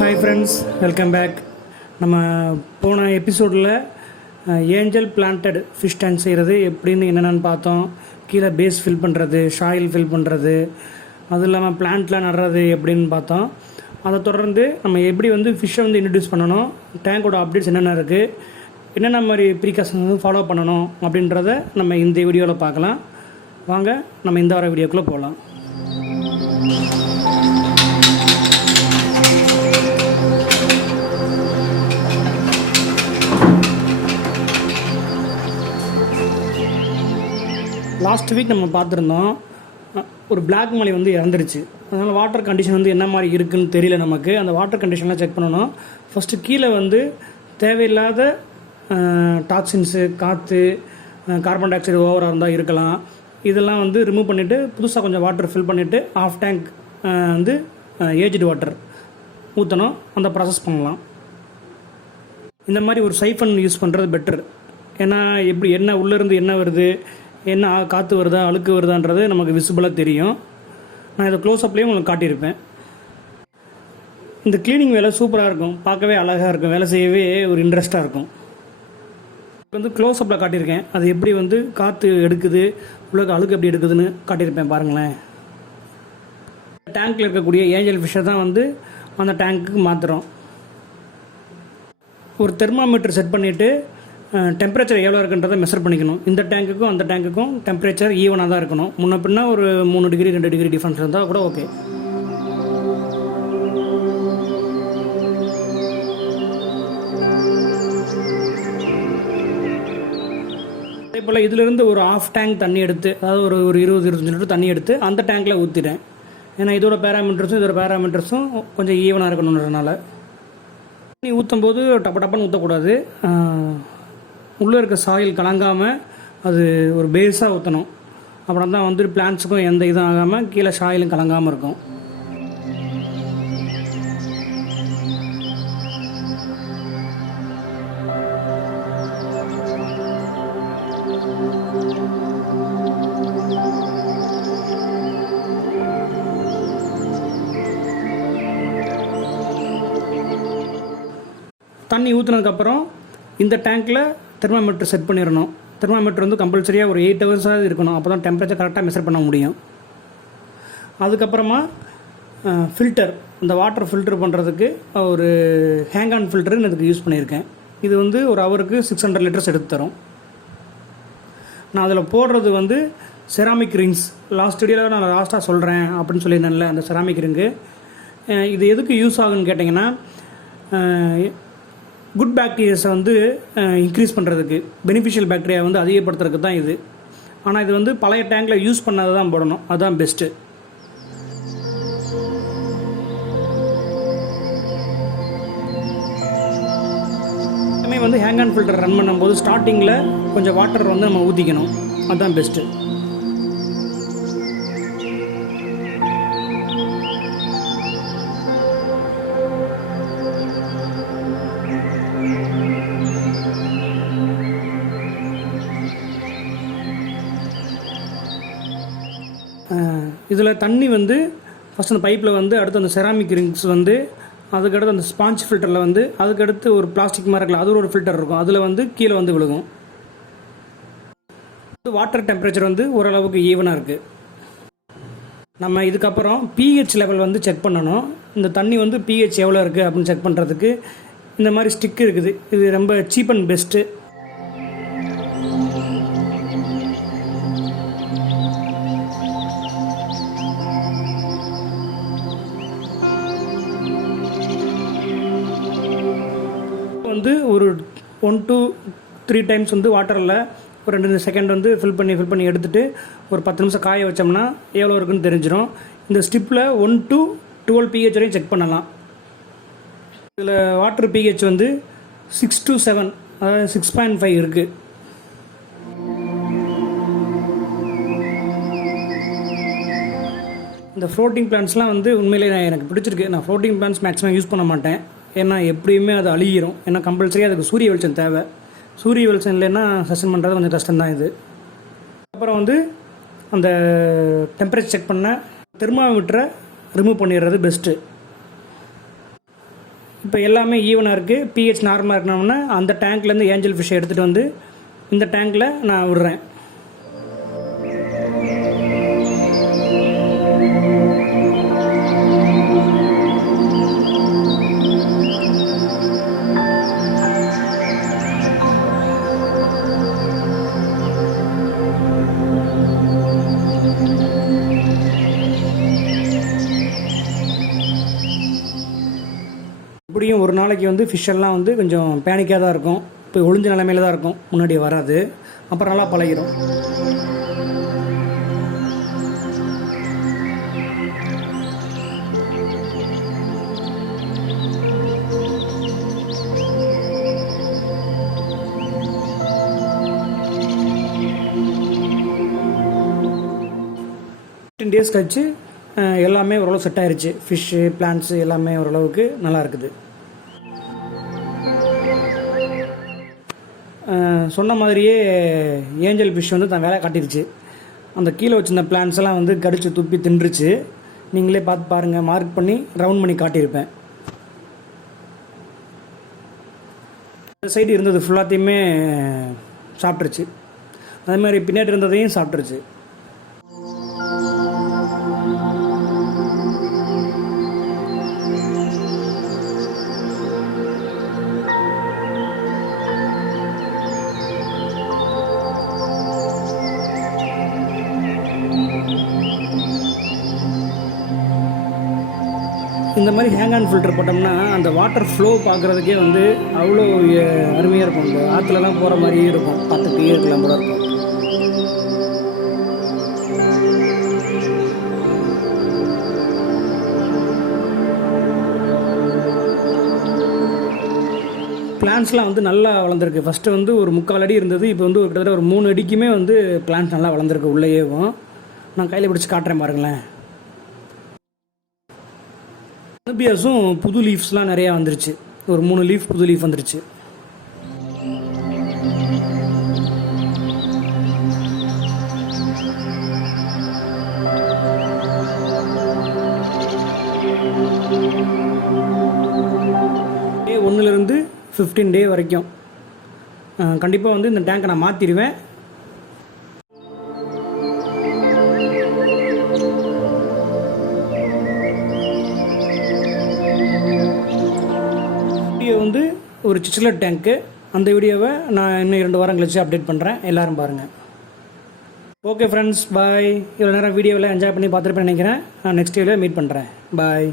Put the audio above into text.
Hi friends, welcome back. நம்ம போன எபிசோடில் ஏஞ்சல் பிளான்டட் ஃபிஷ் டேங்க் செய்கிறது எப்படின்னு என்னென்னு பார்த்தோம். கீழே பேஸ் ஃபில் பண்ணுறது, ஷாயில் ஃபில் பண்ணுறது, அதுவும் இல்லாமல் பிளான்ட்லாம் நடுறது எப்படின்னு பார்த்தோம். அதை தொடர்ந்து நம்ம எப்படி ஃபிஷ்ஷை இன்ட்ரடியூஸ் பண்ணணும், டேங்கோட அப்டேட்ஸ் என்னென்ன இருக்குது, என்னென்ன மாதிரி ப்ரீகாஷன் ஃபாலோ பண்ணணும் அப்படின்றத நம்ம இந்த வீடியோவில் பார்க்கலாம். வாங்க நம்ம இந்த வார வீடியோக்குள்ளே போகலாம். லாஸ்ட் வீக் நம்ம பார்த்துருந்தோம், ஒரு பிளாக் மலை இறந்துருச்சு. அதனால் வாட்டர் கண்டிஷன் என்ன மாதிரி இருக்குதுன்னு தெரியல நமக்கு. அந்த வாட்டர் கண்டிஷன்லாம் செக் பண்ணணும். ஃபஸ்ட்டு கீழே தேவையில்லாத டாக்ஸின்ஸு, காற்று, கார்பன் டை ஆக்சைடு ஓவராக இருந்தால் இருக்கலாம். இதெல்லாம் ரிமூவ் பண்ணிவிட்டு புதுசாக கொஞ்சம் வாட்டர் ஃபில் பண்ணிவிட்டு ஆஃப் டேங்க் ஏஜ்டு வாட்டர் ஊற்றணும். அந்த ப்ராசஸ் பண்ணலாம். இந்த மாதிரி ஒரு சைஃபன் யூஸ் பண்ணுறது பெட்டர். ஏன்னா எப்படி என்ன உள்ளேருந்து என்ன வருது, என்ன காற்று வருதா அழுக்கு வருதான்றது நமக்கு விசிபிளாக தெரியும். நான் இதை க்ளோஸ்அப்லேயும் உங்களுக்கு காட்டியிருப்பேன். இந்த க்ளீனிங் வேலை சூப்பராக இருக்கும், பார்க்கவே அழகாக இருக்கும், வேலை செய்யவே ஒரு இன்ட்ரெஸ்ட்டாக இருக்கும். க்ளோஸ்அப்பில் காட்டியிருக்கேன். அது எப்படி காற்று எடுக்குது, உள்ள அழுக்கு எப்படி எடுக்குதுன்னு காட்டியிருப்பேன் பாருங்களேன். டேங்க்கில் இருக்கக்கூடிய ஏஞ்சல் ஃபிஷ்ஷை தான் அந்த டேங்க்குக்கு மாற்றுறோம். ஒரு தெர்மாமீட்டர் செட் பண்ணிவிட்டு டெம்பரேச்சர் எவ்வளோ இருக்குன்றதை மெஷர் பண்ணிக்கணும். இந்த டேங்க்குக்கும் அந்த டேங்க்குக்கும் டெம்பரேச்சர் ஈவனாக தான் இருக்கணும். முன்ன பின்னா ஒரு 3 டிகிரி 2 டிகிரி டிஃப்ரென்ஸ் இருந்தால் கூட ஓகே. அதே போல் இதிலிருந்து ஒரு ஆஃப் டேங்க் தண்ணி எடுத்து, அதாவது ஒரு 20-25 லிட்டர் தண்ணி எடுத்து அந்த டேங்க்கில் ஊற்றிட்டேன். ஏன்னா இதோட பேராமீட்டர்ஸும் கொஞ்சம் ஈவனாக இருக்கணுன்றதுனால. தண்ணி ஊற்றும் போது டப்பன்னு ஊற்றக்கூடாது. உள்ளே இருக்க சாயில் கலங்காமல் அது ஒரு பேஸாக ஊற்றணும். அப்புறம் தான் பிளான்ட்ஸுக்கும் எந்த இதுவும் ஆகாமல் கீழே சாயிலும் கலங்காமல் இருக்கும். தண்ணி ஊற்றுனதுக்கப்புறம் இந்த டேங்க்கில் தெர்மாமீட்டர் செட் பண்ணிடணும். தெர்மாமீட்டர் கம்பல்சரியாக ஒரு 8 ஹவர்ஸாக இருக்கணும். அப்போ தான் டெம்பரேச்சர் கரெக்டாக மெஷர் பண்ண முடியும். அதுக்கப்புறமா ஃபில்டர், இந்த வாட்டர் ஃபில்டர் பண்ணுறதுக்கு ஒரு ஹேங் ஆன் ஃபில்டருன்னு இதுக்கு யூஸ் பண்ணியிருக்கேன். இது ஒரு ஹவருக்கு 600 லிட்டர்ஸ் எடுத்து தரும். நான் அதில் போடுறது செராமிக் ரிங்ஸ். லாஸ்ட் வீடியோவில் நான் லாஸ்ட்டாக சொல்கிறேன் அப்படின்னு சொல்லியிருந்தேன்ல, அந்த செராமிக் ரிங்கு. இது எதுக்கு யூஸ் ஆகுன்னு கேட்டிங்கன்னா, குட் பாக்டீரியாஸை இன்க்ரீஸ் பண்ணுறதுக்கு, பெனிஃபிஷியல் பாக்டீரியா அதிகப்படுத்துறதுக்கு தான் இது. ஆனால் இது பழைய டேங்கில் யூஸ் பண்ணதை தான் போடணும், அதுதான் பெஸ்ட்டு. எல்லாமே ஹேங் ஆன் ஃபில்டர் ரன் பண்ணும்போது ஸ்டார்டிங்கில் கொஞ்சம் வாட்டர் நம்ம ஊற்றிக்கணும், அதுதான் பெஸ்ட்டு. இதில் தண்ணி ஃபஸ்ட் அந்த பைப்பில் அடுத்து அந்த செராமிக் ரிங்ஸ் அதுக்கடுத்து அந்த ஸ்பாஞ்ச் ஃபில்டரில் அதுக்கடுத்து ஒரு பிளாஸ்டிக் மாதிரி இருக்கலாம், அது ஒரு ஃபில்டர் இருக்கும், அதில் கீழே விழுகும். வாட்டர் டெம்பரேச்சர் ஓரளவுக்கு ஈவனாக இருக்குது. நம்ம இதுக்கப்புறம் pH லெவல் செக் பண்ணணும். இந்த தண்ணி pH எவ்வளோ இருக்குது அப்படின்னு செக் பண்ணுறதுக்கு இந்த மாதிரி ஸ்டிக் இருக்குது. இது ரொம்ப சீப் அண்ட் பெஸ்ட்டு. ஒரு 1 to 3 டைம்ஸ் வாட்டரில் ஒரு 2 செகண்ட் ஃபில் பண்ணி எடுத்துகிட்டு ஒரு 10 நிமிஷம் காய வச்சோம்னா எவ்வளோ இருக்குன்னு தெரிஞ்சிடும். இந்த ஸ்டிப்பில் 1 to 12 pH வரையும் செக் பண்ணலாம். இதில் வாட்டர் pH 6 to 7, அதாவது 6.5 இருக்குது. இந்த ஃப்ளோட்டிங் பிளான்ட்ஸ்லாம் உண்மையிலே எனக்கு பிடிச்சிருக்கு. நான் ஃப்ளோட்டிங் பிளான்ட்ஸ் மேக்ஸிமம் யூஸ் பண்ண மாட்டேன். ஏன்னா எப்படியுமே அது அழியிரும். ஏன்னா கம்பல்சரியாக அதுக்கு சூரிய வெளிச்சம் தேவை. சூரிய வெளிச்சம் இல்லைன்னா செஷன் பண்ணுறது கொஞ்சம் கஷ்டம்தான் இது. அப்புறம் அந்த டெம்பரேச்சர் செக் பண்ண தெர்மாமீட்டரை ரிமூவ் பண்ணிடுறது பெஸ்ட்டு. இப்போ எல்லாமே ஈவனாக இருக்குது, பிஹெச் நார்மலாக இருக்கணும்னா அந்த டேங்க்லேருந்து ஏஞ்சல் ஃபிஷ்ஷை எடுத்துகிட்டு வந்து இந்த டேங்க்கில் நான் விடுறேன். இப்படியும் ஒரு நாளைக்கு வந்து ஃபிஷ்ஷெல்லாம் வந்து கொஞ்சம் பேனிக்காக தான் இருக்கும், இப்போ ஒளிஞ்ச நிலைமையில தான் இருக்கும், முன்னாடி வராது, அப்புறம் நல்லா பழகிடும். டேஸ் கழிச்சு எல்லாமே ஓரளவு செட் ஆயிடுச்சு. ஃபிஷ்ஷு, பிளான்ட்ஸு எல்லாமே ஓரளவுக்கு நல்லா இருக்குது. சொன்ன மாதிரியே ஏஞ்சல் ஃபிஷ் வந்து தான் வேலை காட்டிடுச்சு. அந்த கீழே வச்சிருந்த பிளான்ட்ஸ் எல்லாம் வந்து கடிச்சு துப்பி தின்றுச்சு. நீங்களே பார்த்து பாருங்கள், மார்க் பண்ணி ரவுண்ட் பண்ணி காட்டியிருப்பேன். இந்த சைடு இருந்தது ஃபுல்லாத்தையுமே சாப்பிட்ருச்சு, அதே மாதிரி பின்னாடி இருந்ததையும் சாப்பிட்ருச்சு. இந்த மாதிரி ஹேங் ஆன் ஃபில்டர் போட்டோம்னா அந்த வாட்டர் ஃப்ளோ பார்க்குறதுக்கே வந்து அவ்வளோ அருமையாக இருக்கும். இந்த ஆற்றுலலாம் போகிற மாதிரியே இருக்கும், பார்த்துட்டே இருக்கலாம் கூட இருக்கும். பிளான்ட்ஸ்லாம் வந்து நல்லா வளர்ந்துருக்கு. ஃபஸ்ட்டு வந்து ஒரு 3/4 அடி இருந்தது, இப்போ வந்து கிட்டத்தட்ட ஒரு 3 அடிக்குமே வந்து பிளான்ட்ஸ் நல்லா வளர்ந்துருக்கு உள்ளேயேவும். நான் கையில் பிடிச்சி காட்டுறேன் பாருங்களேன். அனுபியாஸும் புது லீஃப்ஸ்லாம் நிறையா வந்துருச்சு, ஒரு 3 லீஃப் புது லீஃப் வந்துருச்சு. டே 1லேருந்து 15 டே வரைக்கும் கண்டிப்பாக வந்து இந்த டேங்கை நான் மாற்றிடுவேன். வீடியோ வந்து ஒரு சிச்சலட் டேங்க்கு, அந்த வீடியோவை நான் இன்னும் 2 வாரம் கழிச்சு அப்டேட் பண்ணுறேன், எல்லோரும் பாருங்கள். ஓகே ஃப்ரெண்ட்ஸ், பாய். இவ்வளோ நேரம் வீடியோவில் என்ஜாய் பண்ணி பார்த்துருப்பேன் நினைக்கிறேன். நான் நெக்ஸ்ட் வீடியோவில் மீட் பண்ணுறேன். பாய்.